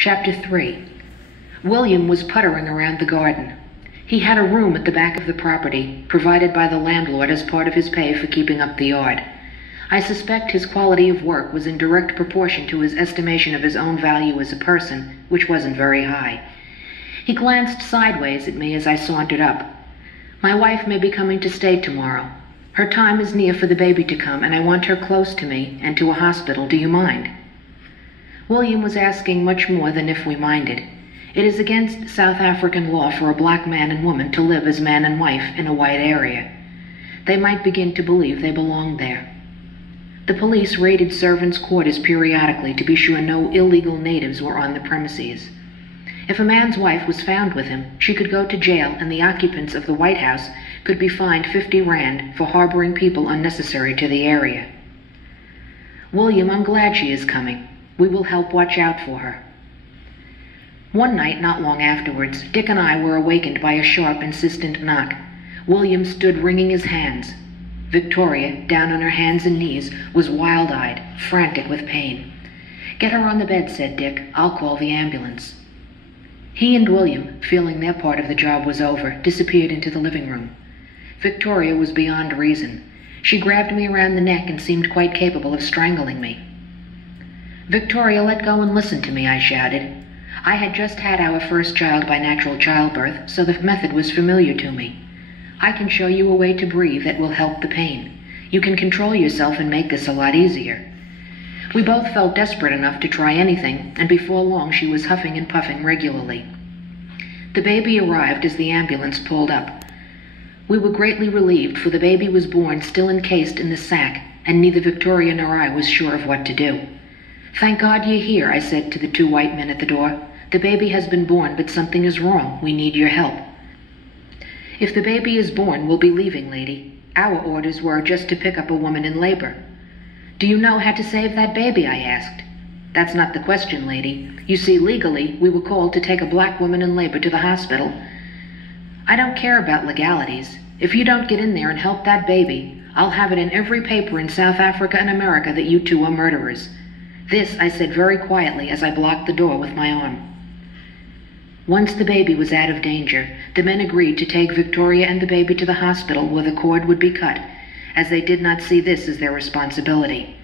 Chapter 3. William was puttering around the garden. He had a room at the back of the property, provided by the landlord as part of his pay for keeping up the yard. I suspect his quality of work was in direct proportion to his estimation of his own value as a person, which wasn't very high. He glanced sideways at me as I sauntered up. "My wife may be coming to stay tomorrow. Her time is near for the baby to come, and I want her close to me and to a hospital. Do you mind?" William was asking much more than if we minded. It is against South African law for a black man and woman to live as man and wife in a white area. They might begin to believe they belonged there. The police raided servants' quarters periodically to be sure no illegal natives were on the premises. If a man's wife was found with him, she could go to jail, and the occupants of the White House could be fined 50 rand for harboring people unnecessary to the area. "William, I'm glad she is coming. We will help watch out for her." One night, not long afterwards, Dick and I were awakened by a sharp, insistent knock. William stood wringing his hands. Victoria, down on her hands and knees, was wild-eyed, frantic with pain. "Get her on the bed," said Dick. "I'll call the ambulance." He and William, feeling their part of the job was over, disappeared into the living room. Victoria was beyond reason. She grabbed me around the neck and seemed quite capable of strangling me. "Victoria, let go and listen to me," I shouted. I had just had our first child by natural childbirth, so the method was familiar to me. "I can show you a way to breathe that will help the pain. You can control yourself and make this a lot easier." We both felt desperate enough to try anything, and before long she was huffing and puffing regularly. The baby arrived as the ambulance pulled up. We were greatly relieved, for the baby was born still encased in the sack, and neither Victoria nor I was sure of what to do. "Thank God you're here," I said to the 2 white men at the door. "The baby has been born, but something is wrong. We need your help." "If the baby is born, we'll be leaving, lady. Our orders were just to pick up a woman in labor." "Do you know how to save that baby?" I asked. "That's not the question, lady. You see, legally, we were called to take a black woman in labor to the hospital." "I don't care about legalities. If you don't get in there and help that baby, I'll have it in every paper in South Africa and America that you two are murderers." This I said very quietly as I blocked the door with my arm. Once the baby was out of danger, the men agreed to take Victoria and the baby to the hospital where the cord would be cut, as they did not see this as their responsibility.